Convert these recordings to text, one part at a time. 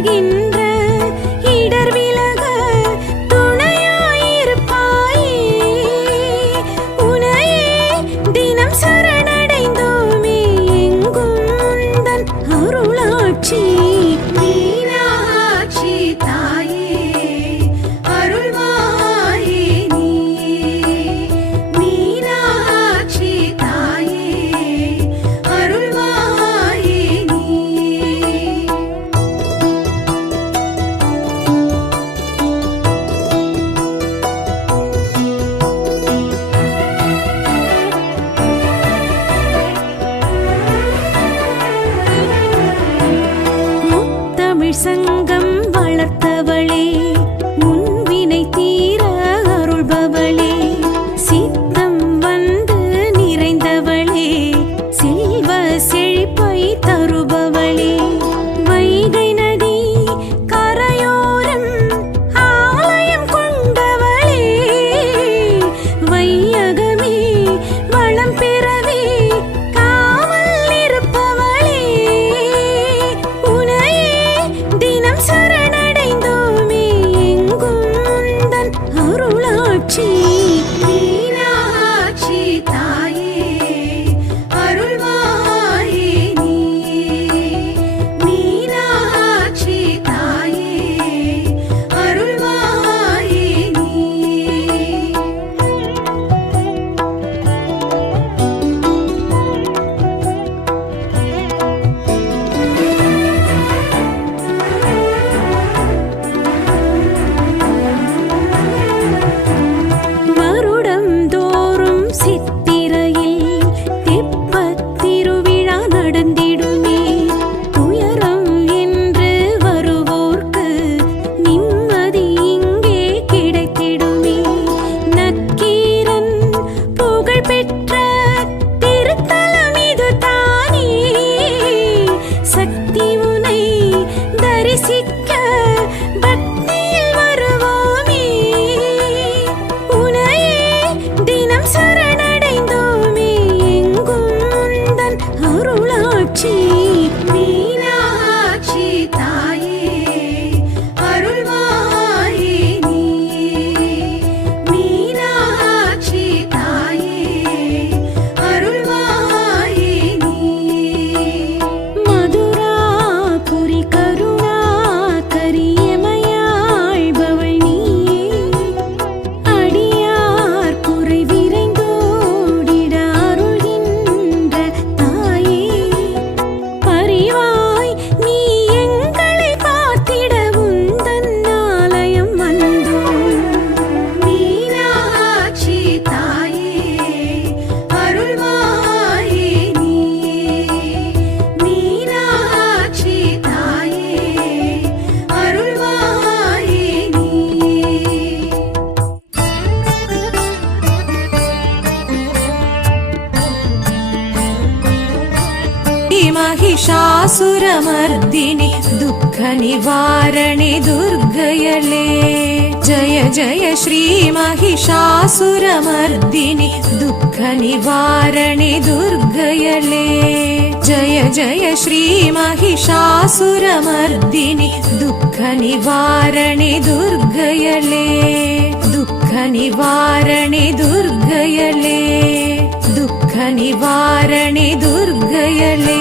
இடர்கின்ற இடர் விலக துணையாயிருப்பாயே. உனையே தினம் சரணடைந்தோமே எங்கும் உந்தன் அருளாட்சி. மீனாட்சி தாயே அருள்வாயே நீயே. மீனாட்சி தாயே அருள்வாயே நீயே. முத்தமிழ் சங்கம் வளர்த்தவளே, முன்வினை தீர அருள்பவளே, சித்தம் வந்து நிறைந்தவளே, செல்வ செழிப்பை தருபவளே, வைகை நதி கரையோரம் ஆலயம் கொண்டவளே, வையகமே வளம் பெறவே காவல் இருப்பவளே. உனையே தினம் சரணடைந்தோமே எங்கும் உந்தன் அருளாட்சி. மீனாட்சி தாயே அருள்வாயே நீயே. மீனாட்சி தாயே அருள்வாயே நீயே. வருடம் தோறும் சித்திரையில் தெப்பத் திருவிழா நடந்திடுமே. துயரம் என்று வருவோர்க்கு நிம்மதி இங்கே கிடைத்திடுமே. நக்கீரன் புகழ் பெற்ற திருத்தலம் இதுதானே. சக்தி உனை தரிசிக்க பக்தியில் வருவோமே. உனையே தினம் சரணடைந்தோமே எங்கும் உந்தன் அருளாட்சி. மீனாட்சி தாயே அருள்வாயே நீயே. மீனாட்சி தாயே அருள்வாயே நீயே. மதுராபுரி கருணாகரி எமையாள்பவள் நீயே. அடியார் குறை விரைந்தோடிட அருள்கின்ற தாயே. பரிவாய் நீ எங்களை பார்த்திட உந்தன் ஆலயம் வந்தோம். மீனாட்சி தாயே அருள்வாயே நீயே. மீனாட்சி தாயே அருள்வாயே நீயே. महिषासुरमर्दिनि दुःख निवारणे दुर्गयले. जय जय श्री महिषासुरमर्दिनि दुःख निवारणे दुर्गयले. जय जय श्री महिषासुरमर्दिनि दुःख निवारणे दुर्गयले. दुःख निवारणे दुर्गयले. दुःख निवारणे दुर्गयले.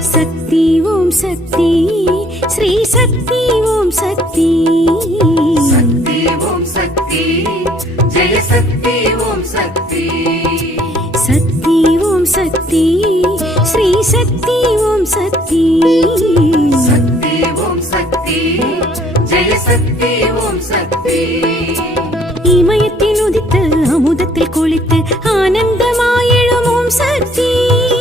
சக்தி ஓம் சக்தி ஸ்ரீ சக்தி ஓம் சக்தி. சக்தி ஓம் சக்தி ஜெய சக்தி ஓம் சக்தி. சக்தி ஓம் சக்தி ஸ்ரீ சக்தி ஓம் சக்தி. சக்தி ஓம் சக்தி ஜெய சக்தி ஓம் சக்தி. இமயத்தில் உதித்து அமுதத்தில் குளித்து ஆனந்தமாயெழும் ஓம் சக்தி.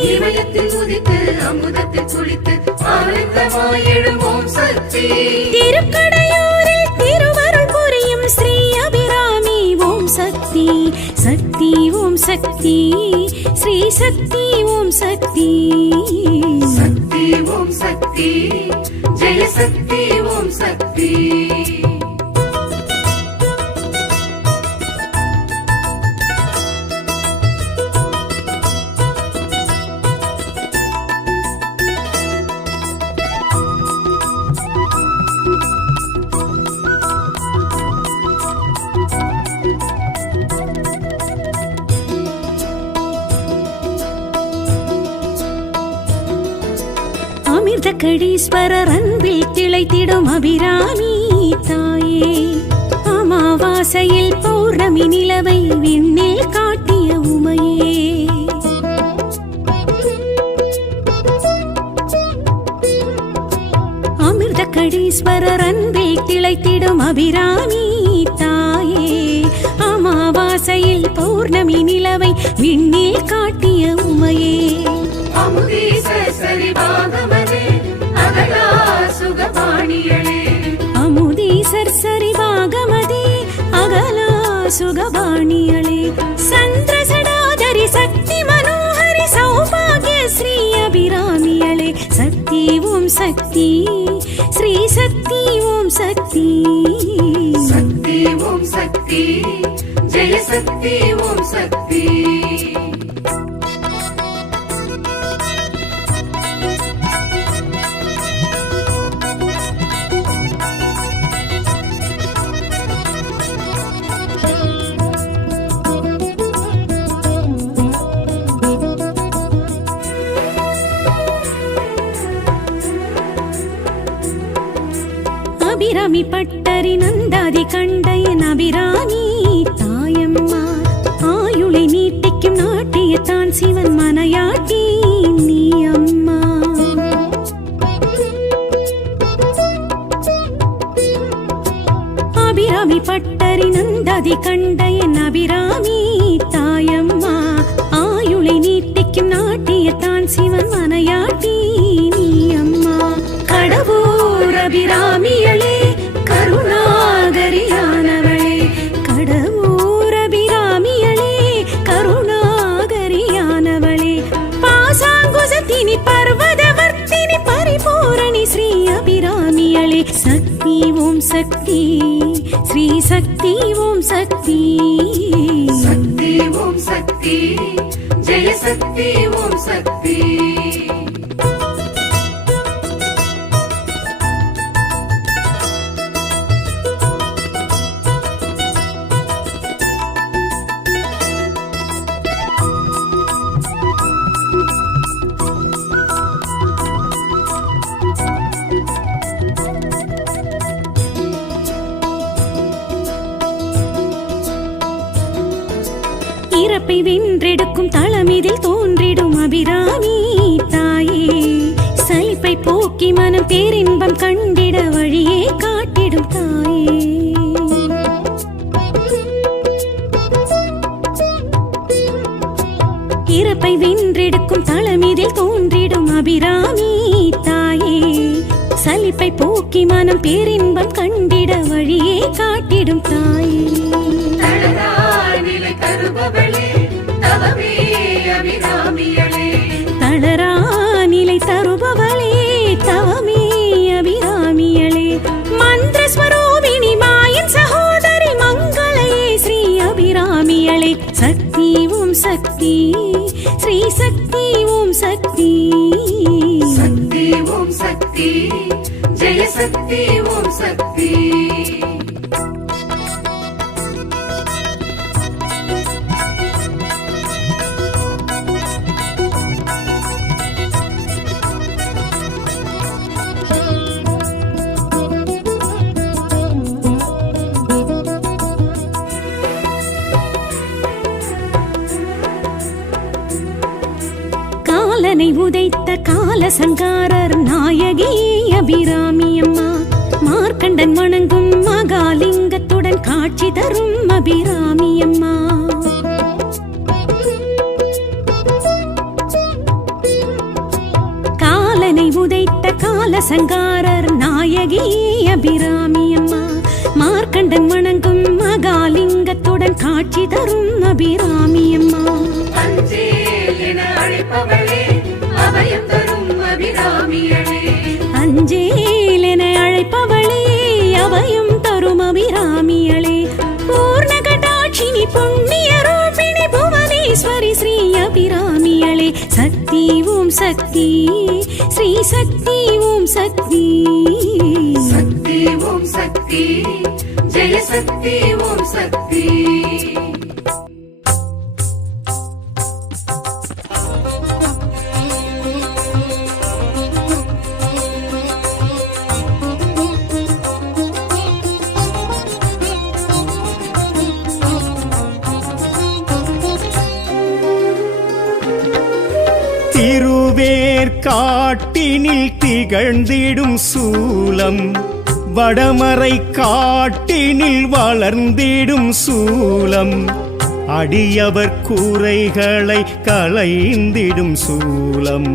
இமயத்தில் உதித்து அமுதத்தில் குளித்து ஆனந்தமாய் எழும் ஓம் சக்தி. திருக்கடையூரில் திருவருள் புரியும் ஸ்ரீ அபிராமி ஓம் சக்தி. சக்தி ஓம் சக்தி ஸ்ரீ சக்தி ஓம் சக்தி. அமிர்தகடீஸ்வரர் அன்பில் திளைத்திடும் அபிராமி தாயே அமாவாசையில் பௌர்ணமி நிலவை விண்ணில் காட்டிய உமையே அமிர்தகடீஸ்வரர் அன்பில் திளைத்திடும் அபிராமி தாயே அமாவாசையில் பௌர்ணமி நிலவை விண்ணில் காட்டிய உமையே அமுதீசர் சரிவாகமதே அகலா சுகபாணியளே அமுதீசர் சரிவாகமதே அகலா சுகபாணியளே சந்திரசடாதரி சக்தி மனோஹரி சௌபாகிய ஸ்ரீ அபிராமியளே சக்தி ஓம் சக்தி ஸ்ரீ சக்தி ஓம் சக்தி சக்தி ஓம் சக்தி ஜெய சக்தி ஓம் சக்தி அபிராமி பட்டரி நந்தாதி கண்டையன் அபிராமி தாயம்மா ஆயுளை நீட்டிக்கும் நாட்டியத்தான் சிவன் மனையாட்டி நீ அம்மா அபிராமி பட்டரி நந்தாதி கண்டையன் அபிராமி தாயம்மா ஆயுளை நீட்டிக்கும் நாட்டியத்தான் சிவன் மனையாட்டி நீ அம்மா கடவுர் அபிராமியளே கருணாகரியானவளே கடவுர் அபிராமியளே கருணாகரியானவளே பாசாங்குசத்தினி பர்வதவர்த்தினி பரிபூரணி ஸ்ரீ அபிராமியளே சக்தி ஓம் சக்தி ஸ்ரீ சக்தி ஓம் சக்தி சக்தி ஓம் சக்தி ஜெய சக்தி ஓம் சக்தி இறப்பை வென்றெடுக்கும் தளமிதில் தோன்றிடும் அபிராமி தாயே சலிப்பை போக்கி மனம் பேரின்பம் கண்டிட வழியே காட்டிடும் தாயே இறப்பை வென்றெடுக்கும் தளமிதில் தோன்றிடும் அபிராமி தாயே சலிப்பை போக்கி மனம் பேரின்பம் கண்டிட வழியே காட்டிடும் தாயே தளராநிலை தருபவளே தவமே அபிராமியளே தளரா நிலை தருபவளே தவமே அபிராமியளே மந்திரஸ்வரூபிணி மாயின் சகோதரி மங்களயே ஸ்ரீ அபிராமியளே சக்தி ஓம் சக்தி ஸ்ரீ சக்தி ஓம் சக்தி சக்தி ஓம் சக்தி ஜெய சக்தி ஓம் சக்தி காலனை உதைத்த காலசங்காரர் நாயகி அபிராமி அம்மா மார்க்கண்டன் வணங்கும் மகாலிங்கத்துடன் காட்சி தரும் அபிராமி அம்மா காலனை உதைத்த காலசங்காரர் நாயகி அபிராமி அம்மா மார்க்கண்டன் வணங்கும் மகாலிங்கத்துடன் காட்சி தரும் அபிராமி அம்மா அஞ்சேல் என அழைப்பவளே அபயம் தரும் அபிராமியளே அஞ்சேல் என அழைப்பவளே அபயம் தரும் அபிராமியளே பூர்ணகடாட்சினி புண்ணிய ரூபிணி புவனேஸ்வரி ஸ்ரீ அபிராமியளே சக்தி ஓம் சக்தி ஸ்ரீ சக்தி ஓம் சக்தி சக்தி ஓம் சக்தி ஜெய சக்தி ஓம் சக்தி காட்டினில் திகழ்ந்திடும் சூலம், வடமறை காட்டினில் வளர்ந்திடும் சூலம், அடியவர் கூரைகளை களைந்திடும் சூலம்,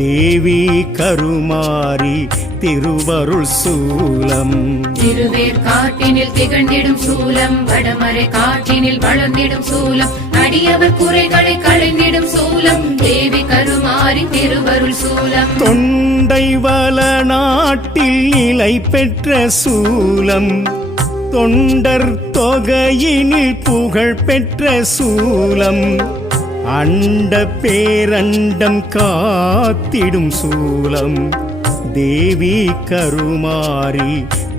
தேவி கருமாரி திருவருள் சூலம். திருவேர் காட்டினில் திகழ்ந்திடும் சூலம், வடமறை காட்டினில் வளர்ந்திடும் சூலம், அடியவர் குறைகளை களைந்திடும் சூலம், தேவி கருமாரி திருவருள் சூலம். தொண்டை வள நாட்டில் நிலை பெற்ற சூலம், தொண்டர் தொகையினில் புகழ் பெற்ற சூலம், அண்ட பேரண்டம் காத்திடும் சூலம், தேவி கருமாரி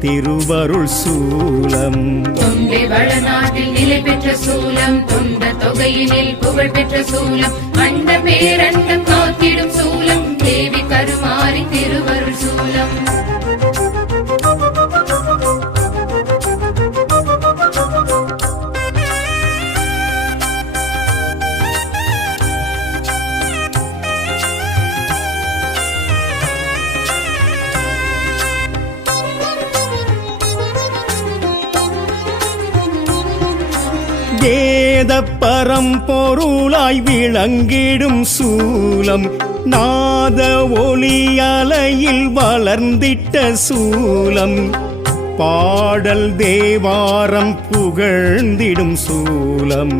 திருவருள் சூலம். தொண்டை வளநாட்டில் நிலை பெற்ற சூலம், தொண்ட தொகையினில் புகழ் பெற்ற சூலம், அண்ட பேரண்டம் காத்திடும் சூலம், தேவி கருமாரி திருவருள் சூலம். வேத பரம்பொருளாய் விளங்கிடும் சூலம், நாத ஒளியலையில் வளர்ந்திட்ட சூலம், பாடல் தேவாரம் புகழ்ந்திடும் சூலம்,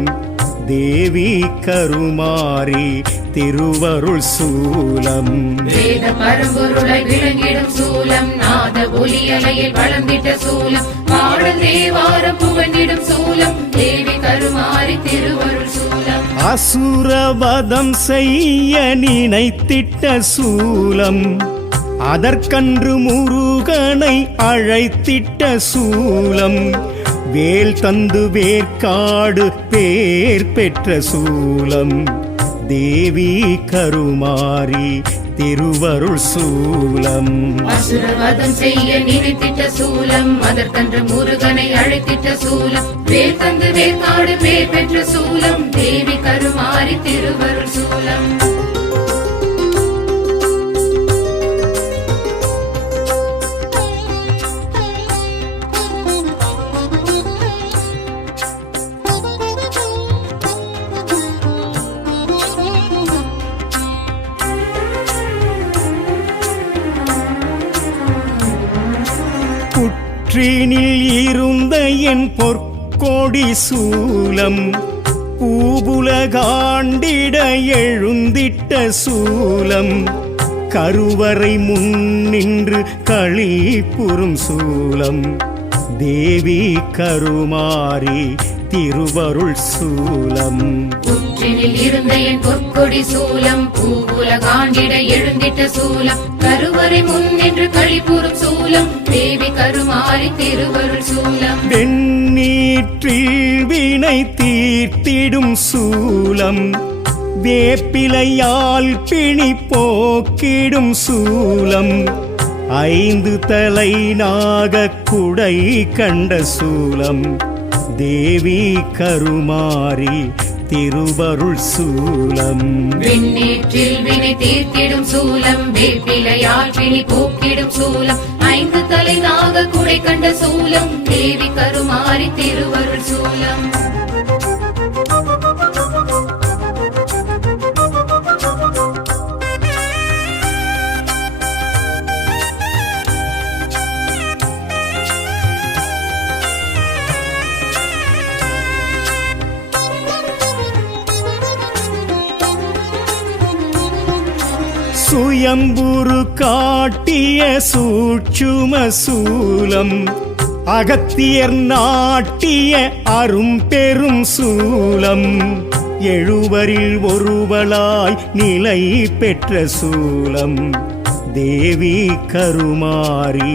தேவி கருமாரி திருவருள் சூலம். வேத பரம்பொருளை விளங்கிடும் சூலம், நாத ஒலியலையில் வளர்ந்திட்ட சூலம், பாடல் தேவாரம் புகழ்ந்திடும் சூலம், தேவி கருமாரி திருவருள் சூலம். அசுரவதம் செய்ய நினைத்திட்ட சூலம், அதற்கன்று முருகனை அழைத்திட்ட சூலம், வேல் தந்து வேர்க்காடு பேர் பெற்ற சூலம், தேவி கருமாரி திருவருள் சூலம். அசுரவதம் செய்ய நினைத்திட்ட சூலம், அதற்கன்று முருகனை அழைத்திட்ட சூலம், வேல் தந்து வேர்க்காடு பேர் பெற்ற சூலம், தேவி கருமாரி திருவருள் சூலம். புற்றினில் இருந்த என் பொற்கொடி சூலம், பூபுலகாண்டிட எழுந்திட்ட சூலம், கருவறை முன்னின்று களிப்புறும் சூலம், தேவி கருமாரி திருவருள் சூலம். புற்றினில் இருந்த என் பொற்கொடி சூலம், பூவுலகாண்டிட எழுந்திட்ட சூலம், கருவறை முன்னின்று களிப்புறும் சூலம், தேவி கருமாரி திருவருள் சூலம். வெண்ணீற்றில் வினை தீர்த்திடும் சூலம், வேப்பிலையால் பிணி போக்கிடும் சூலம், ஐந்து தலை நாகக் குடை கண்ட சூலம், தேவி கருமாரி திருவருள் சூலம். விண்ணேற்றில் வினை தீர்த்திடும் சூலம், வேப்பிலையால் பிணி போக்கிடும் சூலம், ஐந்து தலை நாக குடை கண்ட சூலம், தேவி கருமாரி திருவருள் சூலம். சுயம்புரு காட்டிய சூட்சும சூலம், அகத்தியர் நாட்டிய அரும்பெரும் சூலம், எழுவரில் ஒருவளாய் நிலை பெற்ற சூலம், தேவி கருமாரி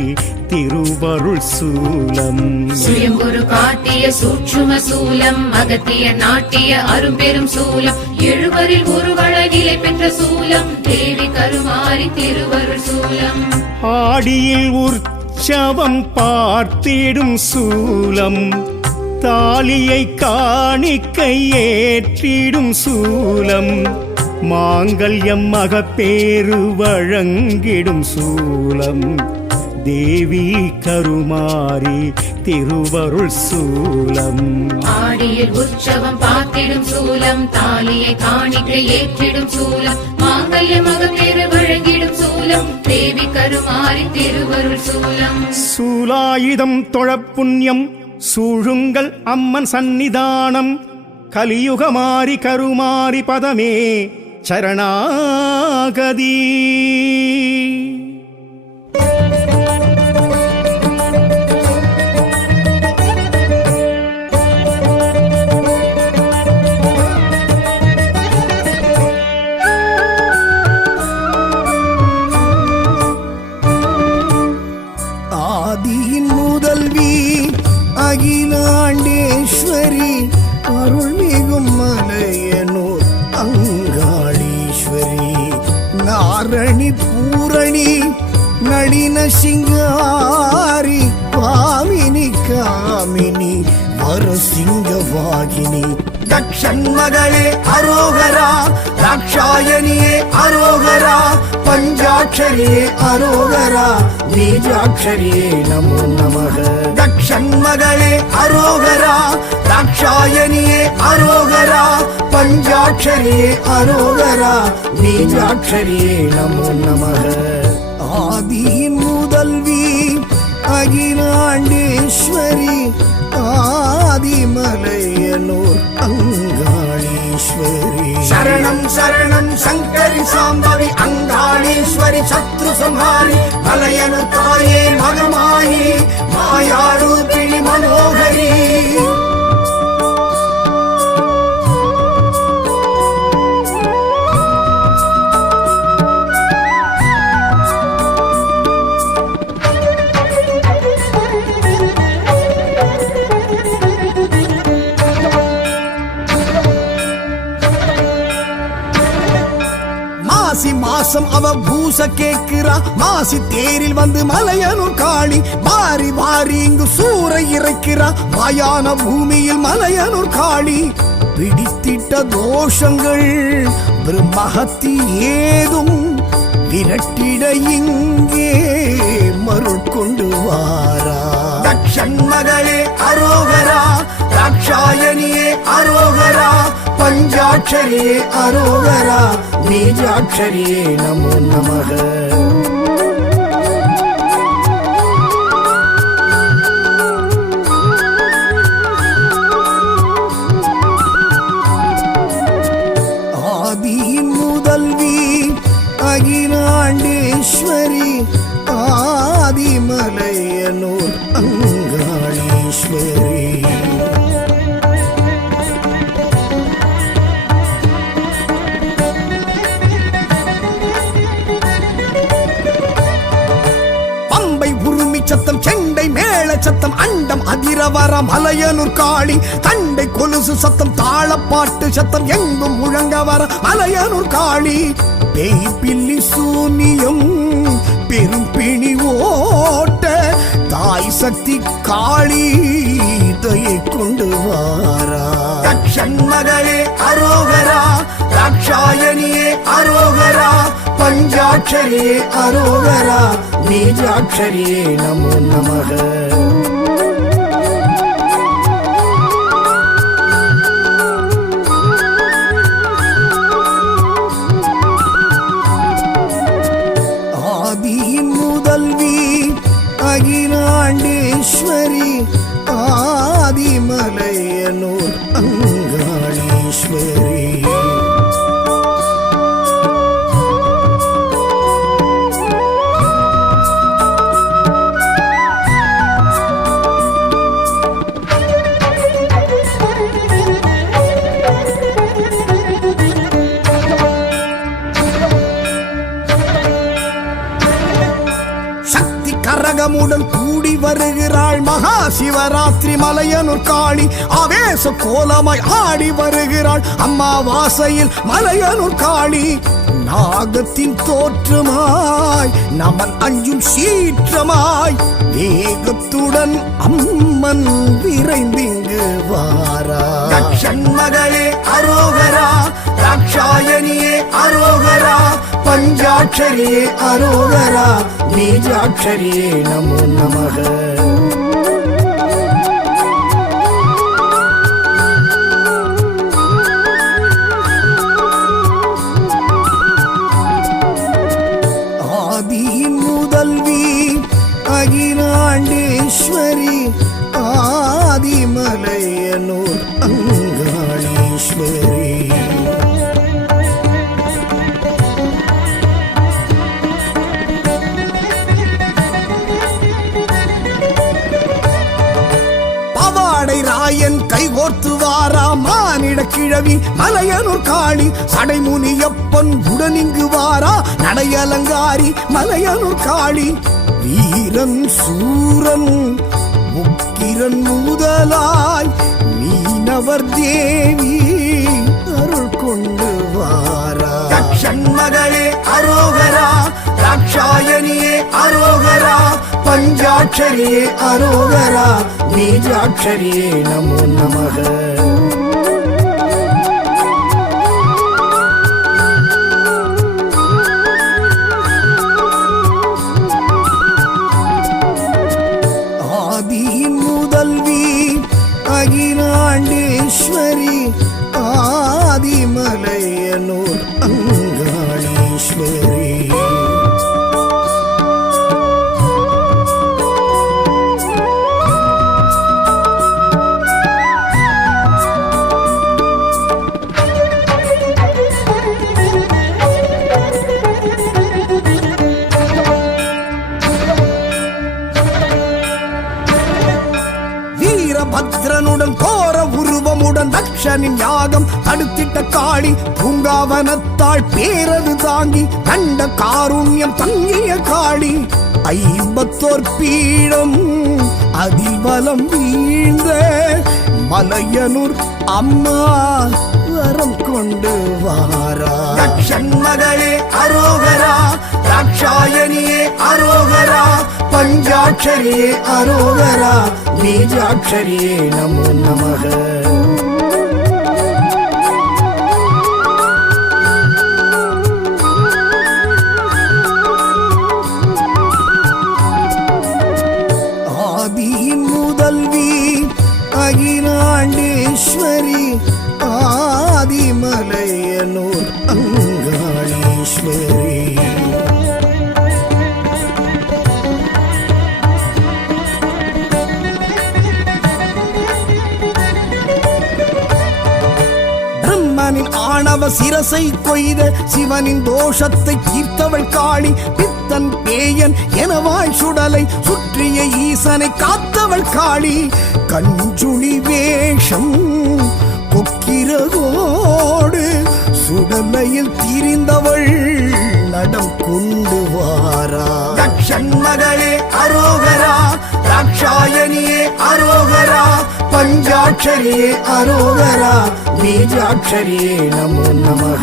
திருவருள் சூலம். சுயம்புரு காட்டிய சூட்சும சூலம், அகத்திய நாட்டிய அரும்பெரும் சூலம், எழுவரில் ஒருவள நிலை பெற்ற சூலம், தேவி கருமாரி திருவருள் சூலம். ஆடியில் உற்சவம் பார்த்திடும் சூலம், தாலியை காணிக்கை ஏற்றிடும் சூலம், மாங்கல்யம் மகப்பேறு வழங்கிடும் சூலம் தேவி கருமாரி திருவருள் சூலம். ஆடியில் உற்சவம் பார்த்திடும் சூலம் தாலியை காணிக்கை ஏற்றிடும் சூலம் மாங்கல்ய மகப்பேறு வழங்கிடும் சூலம் தேவி கருமாரி திருவருள் சூலம். சூலாயுதம் தொழப்புண்ணியம் சூழுங்கள் அம்மன் சந்நிதானம் கலியுகமாரி கருமாரி பதமே சரணாகதி. ஆதியின் முதல்வி அகிலாண்டேஸ்வரி அருள்மிகும் மலையனூர் அங்காளீஸ்வரி நாரணி பூரணி நளின சிங்காரி பாமினி காமினி வரசிங்கவாகினி தக்ஷன் மகளே அரோகரா தாக்ஷாயணியே அரோகரா பஞ்சாட்சரியே அரோகரா பீஜாட்சரியே நமோ நமக. தக்ஷன் மகளே அரோகரா தாக்ஷாயணியே அரோகரா பஞ்சாட்சரியே அரோகரா பீஜாட்சரியே நமோ நமக. ஆதியின் முதல்வி அகிலாண்டேஸ்வரி ஆதிமலையனூர் அங்காளீஸ்வரி சரணம் சரணம் சங்கரி சாம்பவி அங்காளீஸ்வரி சத்ரு சம்ஹாரி மலையனு தாயே மகமாயி மாயாரூபிணி மனோகரி. மாசி மாசம் அவ பூச கேக்குறா மாசி தேரில் வந்து மலையனூர் காளி வாரி வாரி இங்கு சூறை இறைக்கிறா மாயான பூமியில் மலையனூர் காளி பிடித்திட்ட தோஷங்கள் பிரம்மஹத்தி ஏதும் விரட்டிட இங்கே மருட்கொண்டு வாரா. தக்ஷன் மகளே அரோகரா தாக்ஷாயணியே அரோகரா பஞ்சாட்சரியே அரோகரா பீஜாட்சரியே நமோ நமக. ஆதியின் முதல்வி அகிலாண்டேஸ்வரி ஆதிமலையனூர் அங்காளீஸ்வரி. சத்தம் செண்டை மேள சத்தம் அண்டம் அதிரவர மலையனூர் காளி தண்டை கொலுசு சத்தம் தாளப்பாட்டு சத்தம் எங்கும் முழங்க வர மலையனூர் காளி பேய் பில்லி சூனியம் பெரும் பிணி ஓட்ட தாய் சக்தி காளி தயை கொண்டு வாரா. தக்ஷன் மகளே அரோகரா தாக்ஷாயணியே அரோகரா பஞ்சாட்சரியே அரோகரா பீஜாட்சரியே நமோ நமக. ஆதியின் முதல்வி அகிலாண்டேஸ்வரி ஆதிமலையனூர் அங்காளீஸ்வரி. கரகமுடன் கூடி வருகிறாள் மகா சிவராத்திரி மலையனூர் காளி ஆவேச கோலமாய் ஆடி வருகிறாள் அம்மாவாசையில் மலையனூர் காளி நாகத்தின் தோற்றமாய் நமன் அஞ்சும் சீற்றமாய் வேகத்துடன் அம்மன் விரைந்திங்கு வாரா. மகளே அரோகரா, தாட்சாயணியே அரோகரா, பஞ்சாட்சரியே அரோகரா, பீஜாட்சரியே நமோ நமக. ஆதியின் முதல்வி அகிலாண்டேஸ்வரி, ஆதிமலையனூர் அங்காளீஸ்வரி. பவாடை ராயன் கைகோர்த்து வாரா, மானிட கிழவி மலையனூர் காளி, சடைமுனியப்பன் உடனிங்கு வாரா, நடையலங்காரி மலையனூர் காளி. வீரன் சூரன் முக்கிரன் முதலாய் மீனவர் தேவி அருள் கொண்டு வாரா. மகளே அரோகரா, தாட்சாயணியே அரோகரா, பஞ்சாட்சரியே அரோகரா, பீஜாட்சரியே நமோ நமக. ஆதியின் முதல்வி அகிலாண்டேஸ்வரி, ஆதிமலையனூர் அங்காளீஸ்வரி. வீரபத்ரனுடன் கோர உருவமுடன் தக்ஷனின் யாகம் தடுத்திட்ட காளி, பூங்காவனத்தாள் பேரது தாங்கி கண்ட காருண்யம் தங்கிய காளி. 54 பீடம் அதிபலம் வீழ்ந்த மலையனூர் அம்மா வரம் கொண்டு வாரா. மகளே அரோகரா, தாட்சாயணியே அரோகரா, பஞ்சாட்சரியே அரோகரா, பீஜாட்சரியே நமோ நமக. ஆதியின் முதல்வி அகிலாண்டேஸ்வரி, ஆதிமலையனூர் அங்காளீஸ்வரி. ஆணவ சிரசை கொய்த சிவனின் தோஷத்தை தீர்த்தவள் காளி, பித்தன் பேயன் எனவாய் சுடலை சுற்றிய ஈசனை காத்தவள் காளி. கஞ்சுளி வேஷம் கொக்கிரகோடு சுடலையில் திரிந்தவள் நடம் கொண்டு வாரா. மகளே அரோகரா, தாட்சாயணியே அரோகரா, பஞ்சாட்சரியே அரோகரா, பீஜாட்சரியே நமோ நமக.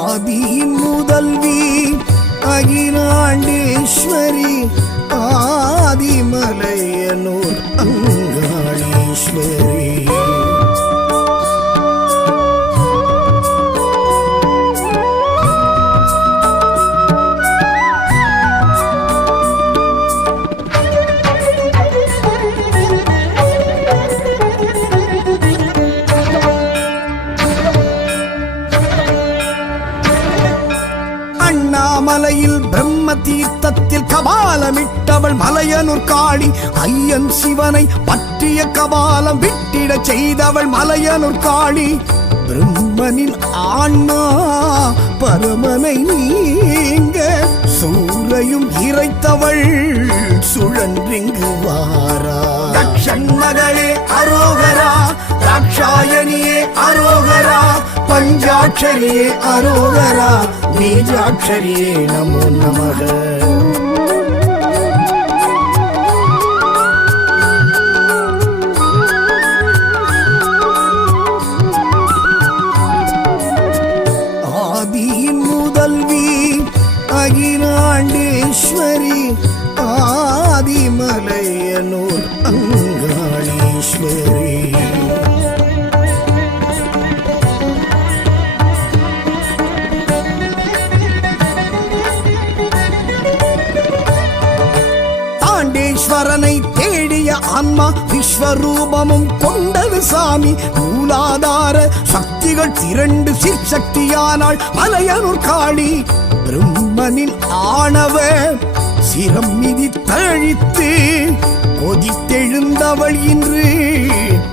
ஆதியின் முதல்வி அகிலாண்டேஸ்வரி, ஆதிமலையனூர் அங்காளீஸ்வரி. அண்ணாமலையில் பிரம்ம தீர்த்தத்தில் கபாலமிட்டவள் மலையனூர் காளி, ஐயன் சிவனை பற்றிய கபாலம் விட்டிட செய்தவள் மலையனூர் காளி. பிரம்மனின் ஆன்மா பரமனை நீங்க சூரையும் இறைத்தவள் சுழன்றிங்கு வாரா. மகளே அரோகரா, தாட்சாயணியே அரோகரா, பஞ்சாட்சரியே அரோகரா, பீஜாட்சரியே நமோ நமக. மலையனூர் அங்காளீஸ்வரி. தாண்டேஸ்வரனை தேடிய ஆன்மா விஸ்வரூபமும் கொண்டது சாமி. மூலாதார சக்திகள் திரண்டு சிற்சக்தியானாள் மலையனூர் காளி. பிரம்மனின் ஆணவ சிரம் மிதி தழித்து கொதித்தெழுந்தவள் இன்று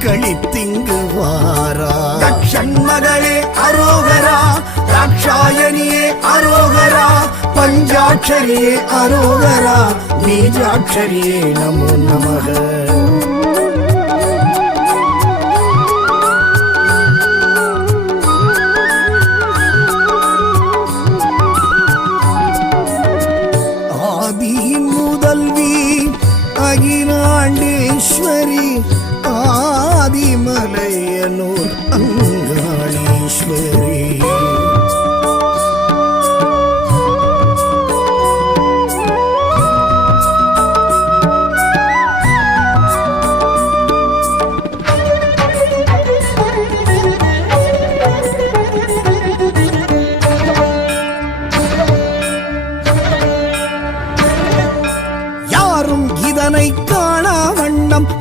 கழித்திங்கு வாரா. தக்ஷண்மகளே அரோகரா, ராட்சாயணியே அரோகரா, பஞ்சாட்சரியே அரோகரா, பீஜாட்சரியே நமோ நமக. ஆதியின் முதல்வி அகிலாண்டேஸ்வரி, ஆதிமலையனூர் அங்காளீஸ்வரி.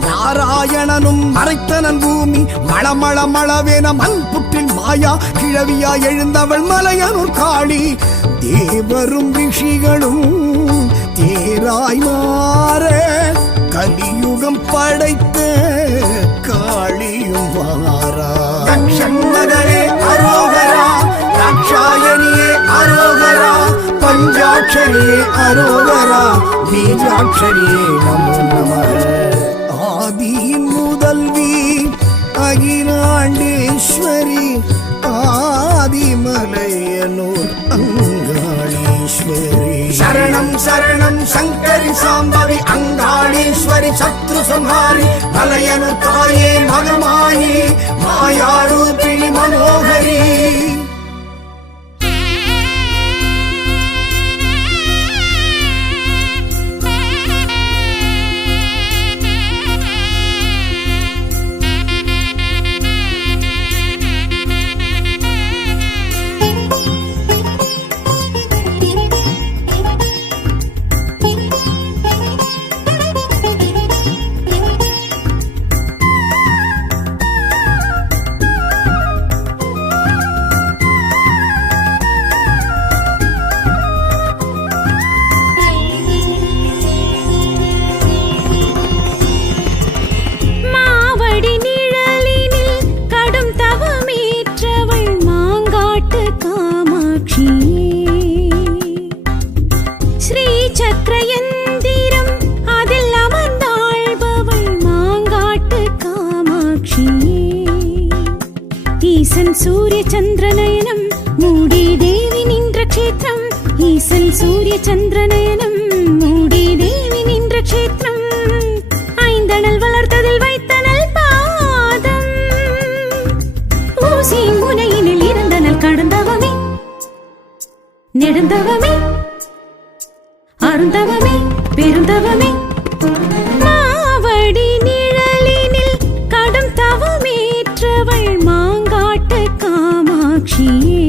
நாராயணனும் மறைத்தனன் பூமி மளமள மளவேன மண் புற்றில் மாயா கிழவியா எழுந்தவள் மலையனூர் காளி. தேவரும் ரிஷிகளும் தேராய் மாற கலியுகம் படைத்த காளியும் வாரா. தக்ஷண்மகளே அரோகரா, ராட்சாயணியே அரோகரா, பஞ்சாட்சரியே அரோகரா, பீஜாட்சரியே நமோ நமக. ஆதியின் முதல்வி அகிலாண்டேஸ்வரி, ஆதிமலையனூர் அங்காளீஸ்வரி. சரணம் சரணம் சங்கரி சாம்பவி அங்காளீஸ்வரி, சத்ரு சம்ஹாரி மலையனூர் தாயே மகமாயி, மாயாரூபிணி மனோகரி. சூரிய சந்திரநயனம் மூடி தேவி நின்ற க்ஷேத்திரம். ஈசன் சூரிய சந்திரநயனம் மூடி தேவி நின்ற க்ஷேத்திரம். ஐந்தணல் வளர்த்ததில் வைத்தனல் பாதம். ஊசி முனையினில் இருந்தனல் கடந்தவமே நெடுந்தவமே அருந்தவமே பெருந்தவமே. மாவடி நிழலினில் கடும் தவமேற்றவள் மாங்காட்டு காமாட்சியே.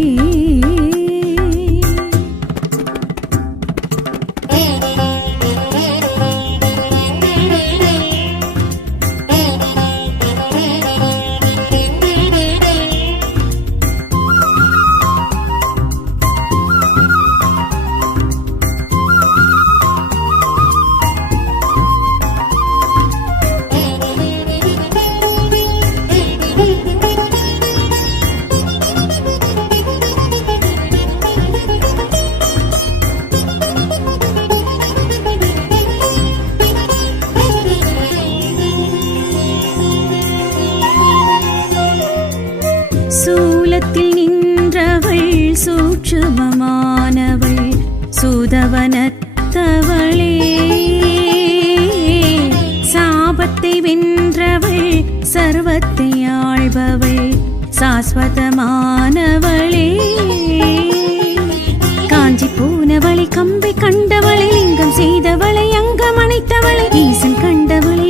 சூலத்தில் நின்றவள் சூட்சுமமானவள் சூதவனத்தவளே. சாபத்தை வென்றவள் சர்வத்தை ஆள்பவள் சாஸ்வதமானவளே. காஞ்சி போனவளை கம்பை கண்டவளை லிங்கம் செய்தவளை அங்கம் அணைத்தவளை ஈசன் கண்டவளை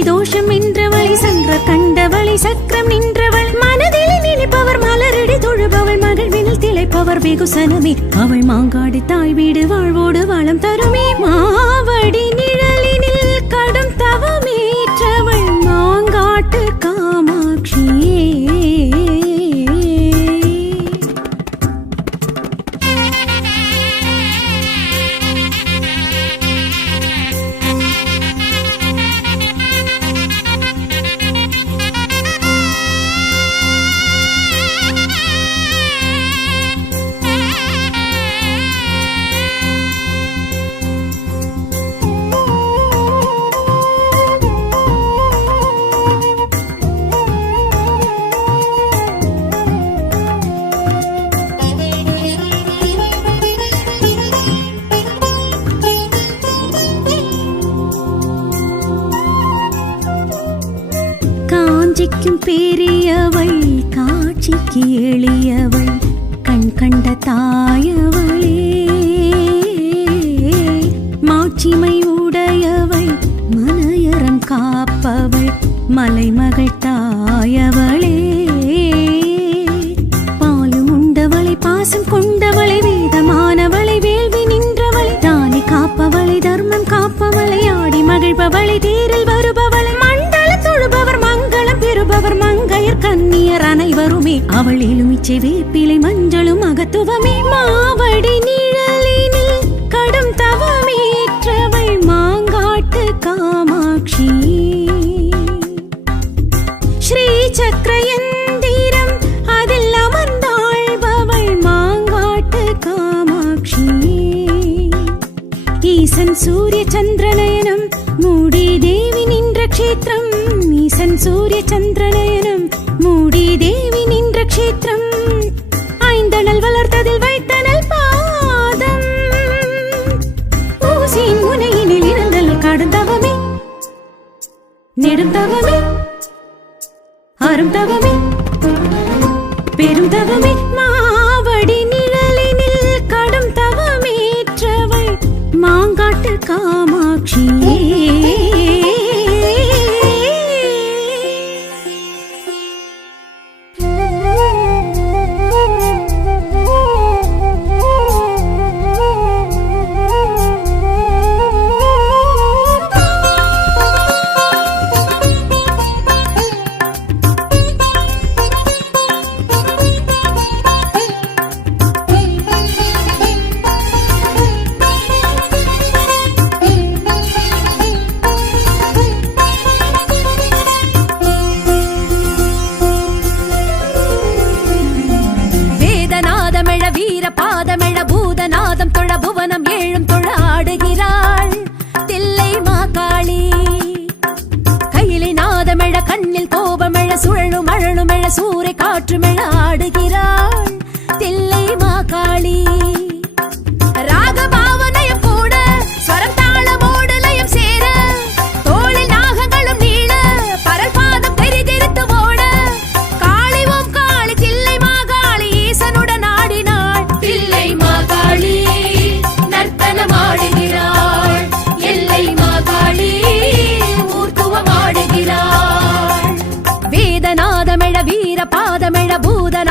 வெகுசனமே அவள் மாங்காடு தாய் வீடு வாழ்வோடு வளம் தருமே மாவடி நிழலினில் கடும் தவமேற்றவள் மாங்காட்டு காமாட்சியே காஞ்சிக்கும் பெரியவள் காட்சிக்கு எளியவள் கண் கண்ட தாயவளே மாட்சிமை உடையவள் மனையறம் காப்பவள் மலைமகள் தாயவளே பாலும் உண்டவளை பாசம் கொண்டவளை வேதமானவளை வேள்வி நின்றவளை தானி காப்பவளை தர்மம் காப்பவளை ஆடி மகிழ்பவளை தேரில் வருபவளை மண்டலம் தொழுபவர் மங்களம் பெறுபவர் மங்கையர் கன்னியர் அனைவருமே அவள் எலுமிச்சை வேப்பிலை மஞ்சளும் மகத்துவமே மாவடி நிழலினில் கடும் தவமேற்றவள் மாங்காட்டு காமாட்சி ஸ்ரீ சக்கரயந்திரம் அதில் அமர்ந்தாழ்பவள் மாங்காட்டு காமாட்சி ஈசன் சூரிய சந்திரநயனம் மூடி தேவி நின்ற க்ஷேத்திரம் ஈசன் சூரிய சந்திரநயனம் மூடி தேவி நின்ற க்ஷேத்திரம் ஐந்தணல் வளர்த்ததில் வைத்தனல் பாதம் ஊசியின் முனையினில் இருந்தல் கடுந்தவமே நெடுந்தவமே அரும் தவமே பெரும் தவமே மாவடி நிழலினில் கடும் தவமேற்றவள் மாங்காட்டு காமாட்சியே பாதமெழ பூதநாதம் தொழ புவனம் ஏழும் தொழ ஆடுகிறாள் தில்லை மாகாளி கையிலை நாதமெழ கண்ணில் கோபமெழ சுழலும் அழலுமெழ சூறை காற்றுமெழ ஆடுகிறாள் தில்லை மாகாளி ராகபாவனையும் கூட ஸ்வரம் தாளமோடு லயம் சேர தோளில் நாகங்களும் நீள பரல் பாதம் தெரிதிருத்து ஓட காளி ஓம் காளி தில்லை மாகாளி ஈசனுடன் ஆடினாள் தில்லை மாகாளி நர்த்தனமாடுகிறாள் எல்லை மாகாளி ஊர்த்துவமாடுகிறாள் வேதநாதமெழ வீர பாதமெழ பூதன